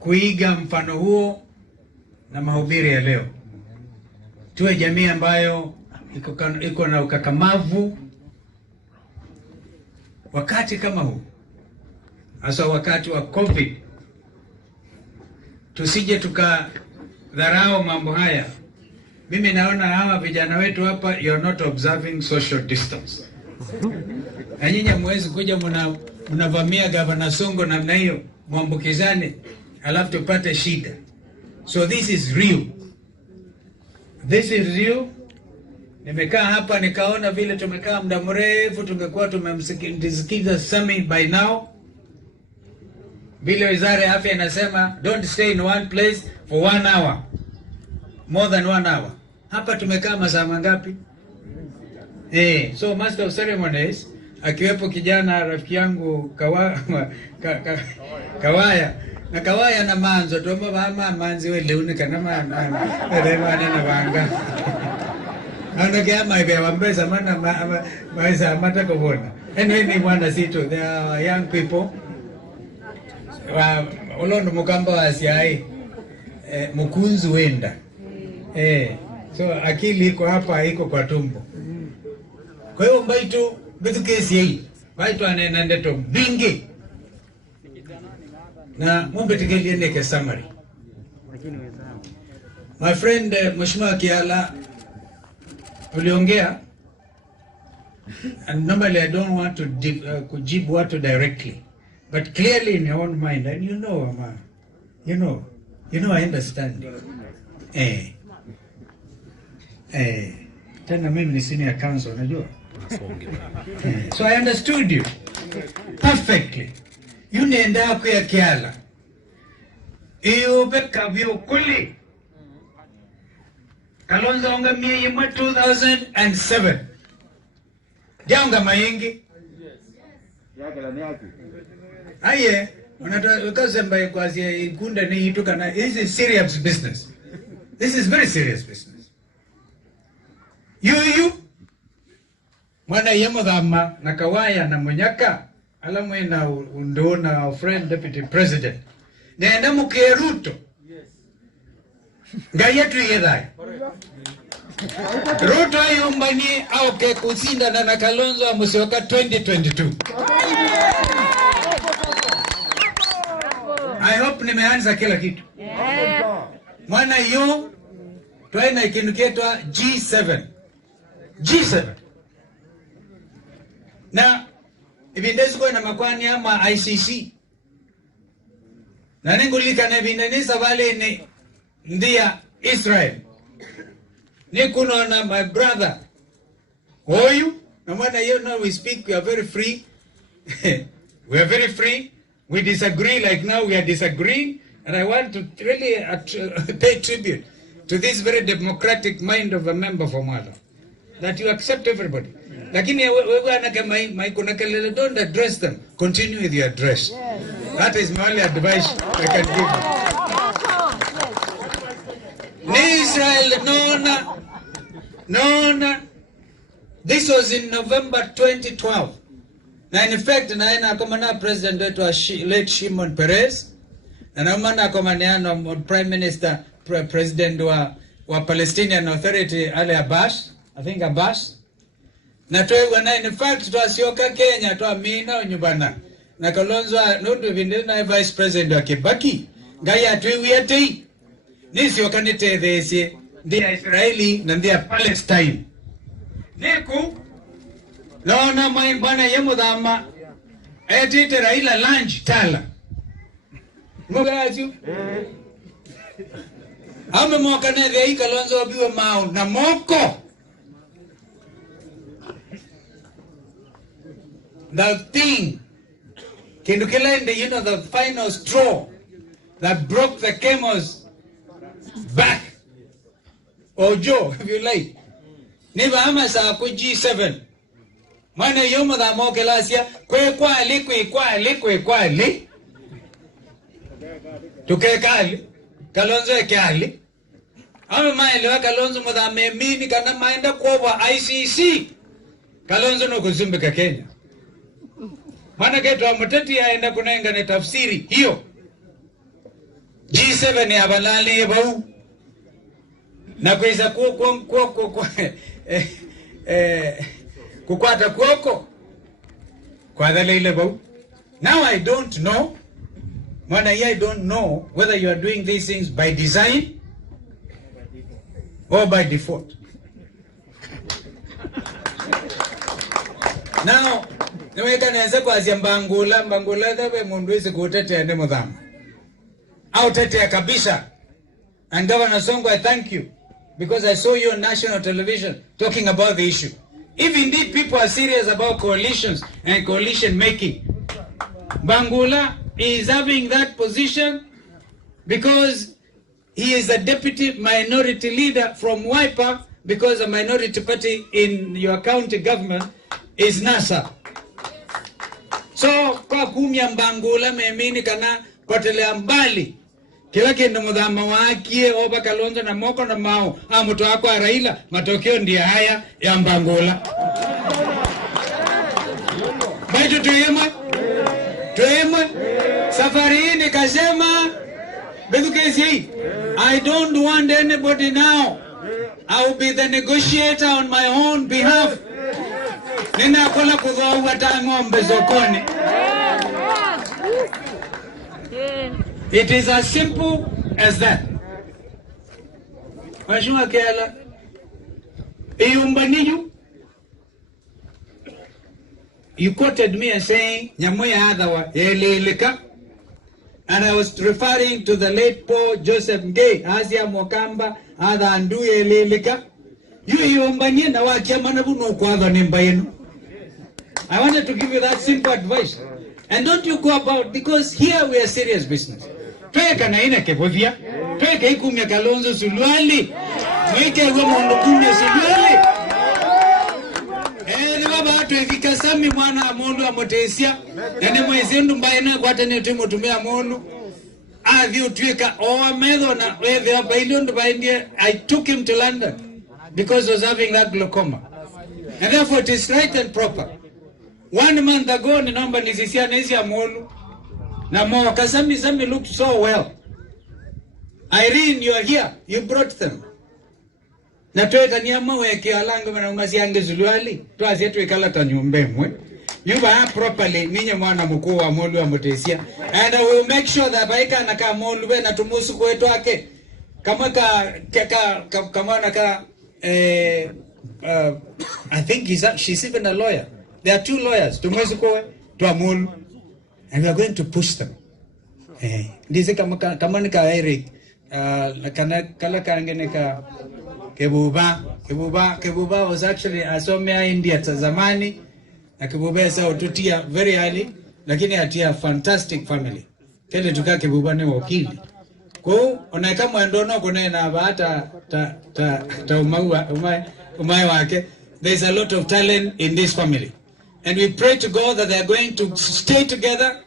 kuiga mfano huo na mahubiri ya leo. Tuwe jamii ambayo iko na ukakamavu wakati kama huu, hasa wakati wa COVID. Tusije tukadharau mambo haya. Mimi naona hawa vijana wetu hapa, you're not observing social distance. Na nyinyi mwezi kuja mnavamia Gavana Songo namna hiyo, muambukizane alafu tupate shida. So this is real. This is real. Nimekaa hapa nikaona vile tumekaa muda mrefu, tungekuwa tumemsikiza Sami by now. Vile wizara ya afya inasema don't stay in one place for 1 hour, more than 1 hour. Hapa tumekaa masaa mangapi? So master of ceremonies akiwepo kijana rafiki yangu Kawaya na Kawaya na manzo tuomba mama manzi wewe unika na na banga ana kama ibe wambeza maana maisa mata kubona. Anyway, ni bwana sito, they are young people. Olondo mukamba wasiai mukunzu wenda. So akili iko hapa, iko kwa tumbo. Kwa hiyo mbaitu bitu kesi hii mbaitu anena ndeto bingi na mumbe tigelie neke summary. My friend Mheshimiwa Kiala uliongea, and normally I don't want to kujibu watu directly, but clearly in your own mind, and you know I understand. Tena mimi ni senior counsel, unajua. So I understood you perfectly. You nenda kwa Kiala. Iyo beka vyo kuli. Kalonzo onga miye mwa 2007. Jaunga mayingi. Aye, unatoka mbaye kwa zi ikunda ni ituka na, this is serious business. This is very serious business. You mwana yemo dhama na Kawaya na Munyaka alamwe na undona our friend deputy president nenda mukeruto ngayetu yedai Ruto yumbani au ke kusinda na Kalonzo amusioka 2022. I hope nimeanza kila kitu. Mwana yu tuaina ikinuketwa G7. Na ibindezi kwa na makwani ama ICC. Na nengulika na ibindanisa wale ni ndia Israel. Ni kunona my brother. Oyu, na mwana you know we speak, we are very free. We are very free. We disagree like now we are disagreeing. And I want to really pay tribute to this very democratic mind of a member from Mwala. That you accept everybody. Lakini wewe anake kuna kelele, don't address them. Continue with your address. That is my only advice I can give you. Israel, no. This was in November 2012. Na in fact, na komana president wetu wa late Shimon Peres. Na naomana komaniano prime minister, president wa Palestinian Authority Ali Abbas. I think Abbas. Na tuwe na in fact tuwasioka Kenya tuamina unyubana. Na Kalonzo nudu vindeli na vice president wa Kibaki. Gaya tuwe wiyate. Nisi wakanite dhesi. Ndia Israeli na ndia Palestine. Niku. Laona mbana yemo dhama. Etite Raila lunch tala. Mga achu. Ame mwakane dhei Kalonzo wabiwa mao na moko. The thing, Kindukilende, you know, the final straw that broke the camel's back, or Joe, if you like. Niba amasa ku G7. Mana yomo da mo kelasia kwe kwali. Tuke kali. Kalonzo kali. Ame maelewa Kalonzo mda memini kana maenda kwa ICC. Kalonzo no kuzumbika Kenya. Mana ketu wa muteti aenda kunenga ne tafsiri hiyo. G7 ya balali bau na kuweza kukwata kuoko kwa dale ile bau. Now I don't know, I don't know whether you are doing these things by design or by default. Now, niweka naweza kwa mbangula dawe mundu isi kutetea ni mudhamu. Au tetea kabisa. And Governor Sonko, I thank you because I saw you on national television talking about the issue. If indeed people are serious about coalitions and coalition making, Bangula is having that position because he is a deputy minority leader from Wiper, because a minority party in your county government is NASA. So kwa kumya Bangula meamini kana potelea mbali kila kindu mudhama wakie oba Kalonzo na Moko na Mao mtu wako wa Raila, matokeo ndiye haya ya Bangula. Baitu tuema safari hii nikasema Bedukezi, I don't want anybody now. I will be the negotiator on my own behalf. Nina kola kudhoa wata ngombe sokoni. It is as simple as that. Mheshimiwa Kela, you quoted me as saying, Nyamoya Adawa, Eleleka, and I was referring to the late Paul Joseph Ngei, Asia Mokamba, Ada Andu Eleleka. Na wakiamana buno kwa nimbayenu. I wanted to give you that simple advice. And don't you go about, because here we are serious business. Tweka na ina kepovia, tweka ikumya Kalonzo Suluali, mweke uwe mondokumya Suluali. Baba watu ifika sami mwana amondu wa motesia, nene mwezendu mbaina kwa tani tumo tumia amondu. Adhi tuweka owa medho na wewe hapa iliondu baindia. I took him to London because he was having that glaucoma. And therefore it is right and proper. 1 month ago, ninaomba nizisia nezi ya molu. Na Mo Kasami looked so well. Irene, you are here. You brought them. Na tuweka niyama weke alanga mana umasi yange Zuluali. Tuwasi yetu ikala tanyumbe mwe. You are properly ninye mwana mkuu wa molu wa motesia. And I will make sure that baika naka molu we na tumusu kwetu wake. Kama naka I think she's even a lawyer. There are 2 lawyers, Tumuzuko to Amul, and we are going to push them. Dice kamanika Eric, kala kangeneka Kebuba was actually asomea India tazamani, na Kebuba sa ututia very early, lakini atia fantastic family. Kele tuka Kebuba ni wakili. Ko onaika mwandono kone na baata ta umai wake. There's a lot of talent in this family. And we pray to God that they are going to stay together.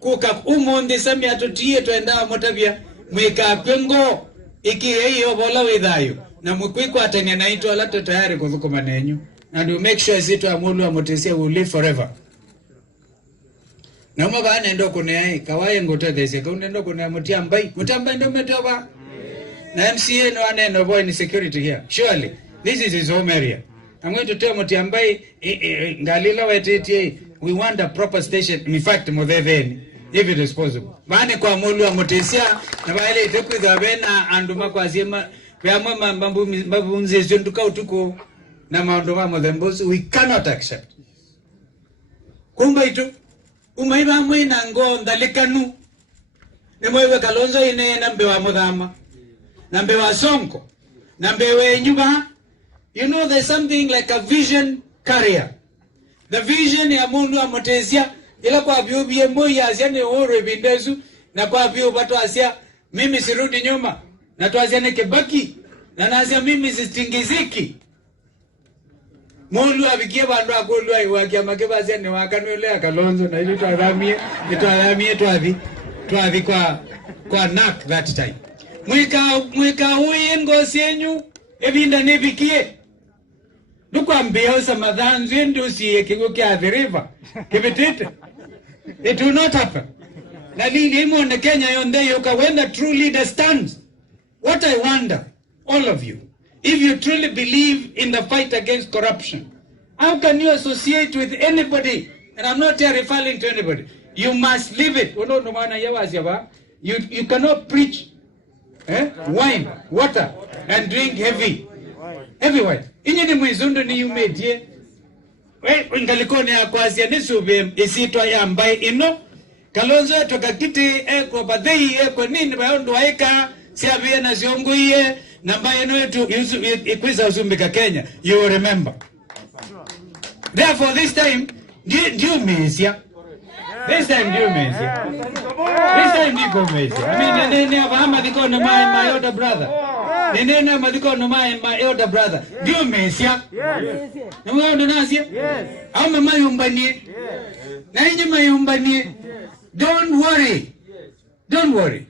Kuka umondi sami atutie tuenda motavia mweka pengo iki hiyo bola widhayo na mkwiko atengena ito alato tayari kuzuko manenyu, and we make sure zito amulu amotesia will live forever. Na umaba nendo kune kawaye ngote dese kunendo kune mutiambai ndo metoba na MCA no aneno boy ni security here. Surely this is his home area. I'm going to tell Mutiambai, Galila Wetiti, we want a proper station. In fact, Modeveni, if it is possible. Vane kwa molu wa Motesia, na vile itoku idhabena, anduma kwa zima, vyama mambu mze zionduka utuko, na maondoma Modembosu, we cannot accept. Kumba ito, umaiba mwe na ngo mdalikanu, nemwewe Kalonzo ine nambewa Modama, nambewa Sonko, nambewe Nyuba. You know, there's something like a vision carrier. The vision ya mundu wa motesia, ila kwa biubi moja aziane ore bindezu, na kwa biubi watu asia, mimi sirudi nyuma, na tu aziane kebaki, na nazia mimi sitingiziki. Mundu wa bikia bandu wa kulu wa iwakia makeba aziane wakanwelea Kalonzo, na ili tuadhamie kwa knock that time. Mwika hui ngosi yenyu, ebinda nebikie. Lukwa mbeo sa madhanzu ndusi kigo kia the river. Kibitite. It will not happen. na limo na Kenya yonde yoka when the true leader stands. What I wonder, all of you, if you truly believe in the fight against corruption, how can you associate with anybody? And I'm not here referring to anybody. You must live it. You cannot preach wine, water, and drink heavy wine. Inyini mwizundo ni umedie. Ngalikone ya kwazia nisube isitwa ya mbai ino. Kalonzo toka kiti kwa badhei kwa nini bayondo waika siya na zionguye na mbai ino yetu ikwiza usumbika Kenya. You will remember. Therefore this time, do mesia. This time do mesia. This time do mesia. I mean, nene abahama diko na my elder brother. Nene madiko na my elder brother. Do mesia. Yes. Namuga ndo nasia. Yes. Au mama yumbani. Na inye mayumbani. Don't worry. Don't worry.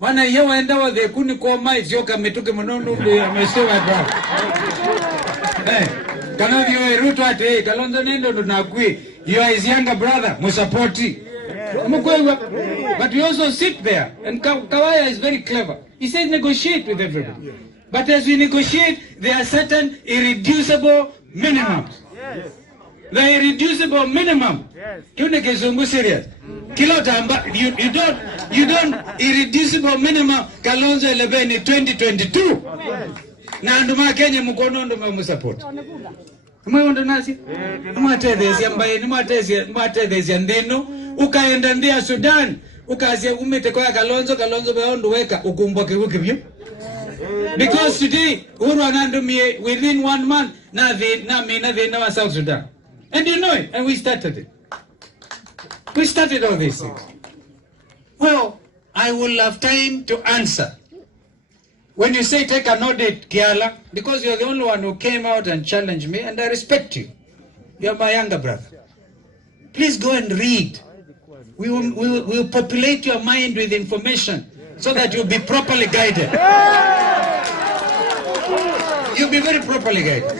Wana yewa enda wa the kuni kwa mai zioka metuke mnondu amesewa brother. Hey. Kanovi we Ruto ate Kalonzo nendo ndo nakui. You are his younger brother, musapoti. But we also sit there, and Kawaya is very clever. He says negotiate with everybody. But as we negotiate, there are certain irreducible minimums. The irreducible minimum. Tune kizungu serious. Kilo tamba, you don't irreducible minimum Kalonzo 11 2022. Na nduma Kenya mkono ndo musapoti. Mweondo nasi? Mwatedhezi ya ndino. Ukaenda ndia Sudan. Ukazia umete kwa Kalonzo beondo weka. Ukumbwa kiwuki vyo. Because today, Uru anandumie within 1 month. Na wa South Sudan. And you know it. And we started it. We started all these things. Well, I will have time to answer. When you say take an audit, Kiala, because you're the only one who came out and challenged me, and I respect you. You're my younger brother. Please go and read. We will populate your mind with information so that you'll be properly guided. You'll be very properly guided.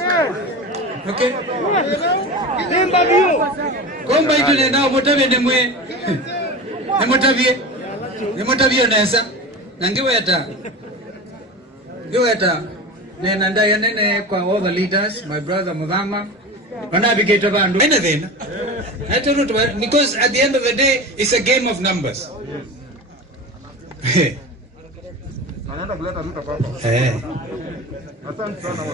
Okay? Komba itu nenda mutabe nemwe. Nemutavie nesa. Nangiwe yata. Nene kwa all the leaders, my brother Mudhama, anything. Because at the end of the day, it's a game of numbers.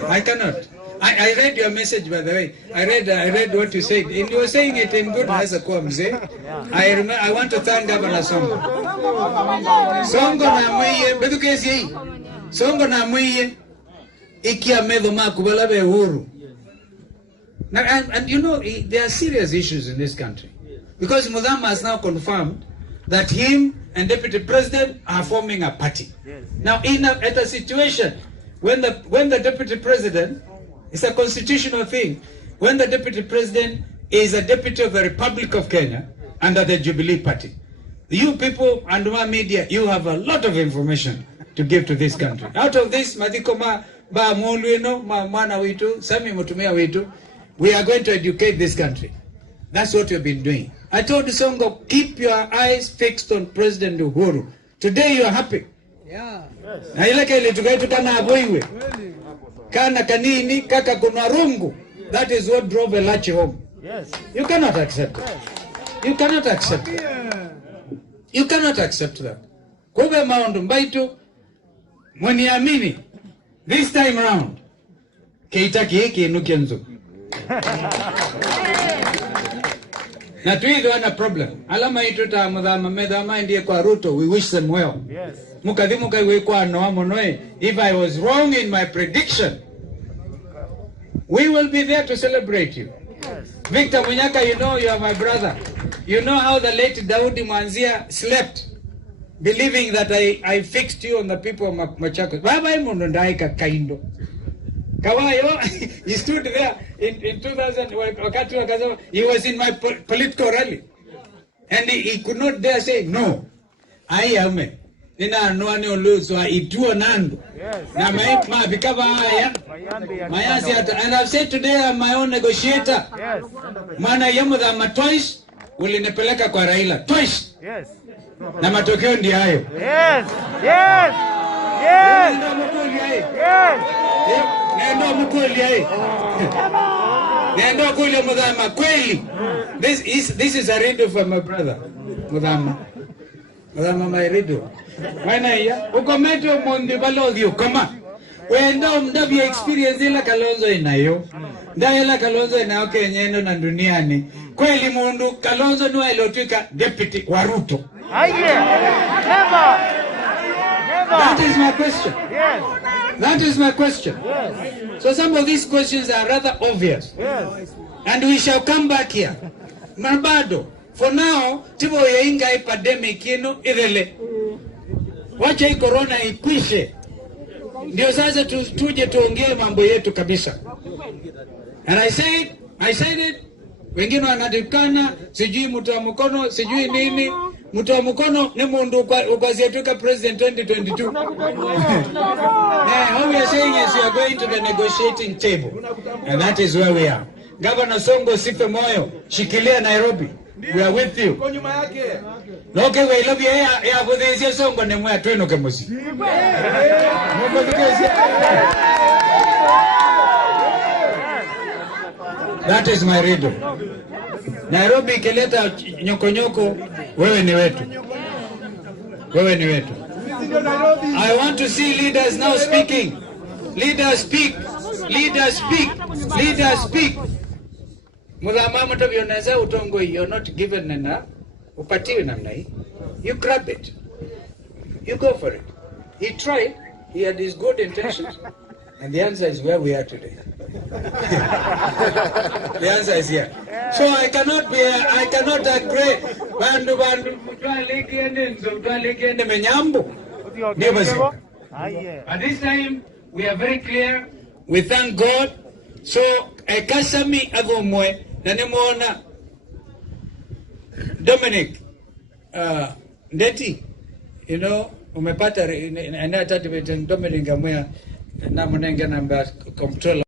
I cannot. I read your message, by the way. I read what you said. And you were saying it in good as a Kwamze. I want to thank Governor Songo. Songo na mwiye, bedukesi hii. Songo na mwiye, ikia medho makubala be huru. And you know, there are serious issues in this country. Because Mudhama has now confirmed that him and Deputy President are forming a party. Now, at a situation when the Deputy President, it's a constitutional thing, when the Deputy President is a deputy of the Republic of Kenya under the Jubilee Party. You people and my media, you have a lot of information to give to this country. Out of this, Madiko ba muluino, mana witu, sami mutumia witu, we are going to educate this country. That's what we've been doing. I told Songo, keep your eyes fixed on President Uhuru. Today you are happy. Yeah. Na ileke ile tukaitu kana aboiwe. Kana kanini kaka kuna rungu. That is what drove Elachi home. Yes. You cannot accept it. You cannot accept it. You cannot accept that. Kube maundu mbaitu mwaniamini this time round keitaki hiki inukia nzu. Na tuido wana problem. Alama itu ta Mudhama Medhama ndiye kwa Ruto. We wish them well. Yes. Mukadhimuka iwe kwa noamonoe. If I was wrong in my prediction, we will be there to celebrate you. Yes. Victor Munyaka, you know you are my brother. You know how the late Daudi Mwanzia slept, believing that I fixed you on the people of Machakos. Baba imundaika kaindo. Kawayo, he stood there in 2000, he was in my political rally. And he could not dare say, no, I am it. Nina noani oluzwa ituo nandu. Na ma bikaba haya. Mayasi hata. And I've said today I'm my own negotiator. Mana yamu dha twice, ulinipeleka kwa Raila. Twice. Yes. Na matokeo ndio hayo. Yes. Yes. Yes. Yes. Nendo mkoli hai. Nendo kule Muthama kweli. This is a riddle for my brother. Muthama my riddle. Wana ya ukometo mondi balodhio kama. Wenda mdabi experience ila Kalonzo inayo. Ndaela Kalonzo inayo Kenyendo na duniani. Kweli mundu Kalonzo nuwa ilotwika deputy wa Ruto. Never. That is my question. Yes. That is my question. Yes. So some of these questions are rather obvious. Yes. And we shall come back here. Mabado. For now, tibo ya inga epidemic yenu irele. Wacha hii corona ikwishe. Ndio sasa tuje tuongee mambo yetu kabisa. And I said it. Wengine wanatukana, sijui mtu wa mkono, sijui nini. Mtu wa mkono ni mundu ukazietuka president 2022. All we are saying is we are going to the negotiating table. And that is where we are. Governor Songo sife moyo, shikilia Nairobi. We are with you. Loke we love you ya kudhisia Songo ni mwa twenu kemusi. That is my riddle. Nairobi ikileta nyokonyoko, wewe ni wetu. Wewe ni wetu. I want to see leaders now speaking. Leaders speak. Leaders speak. Leaders speak. Muthama mtabioneza utongo, you're not given enough. Upatiwe namna hii. You grab it. You go for it. He tried. He had his good intentions. And the answer is where we are today. The answer is here. So I cannot agree. At this time, we are very clear. We thank God. So, kasami agomwe na nimeona Dominic Ndeti, you know, umepata na tatu Dominic Ngamwea na mnenge namba control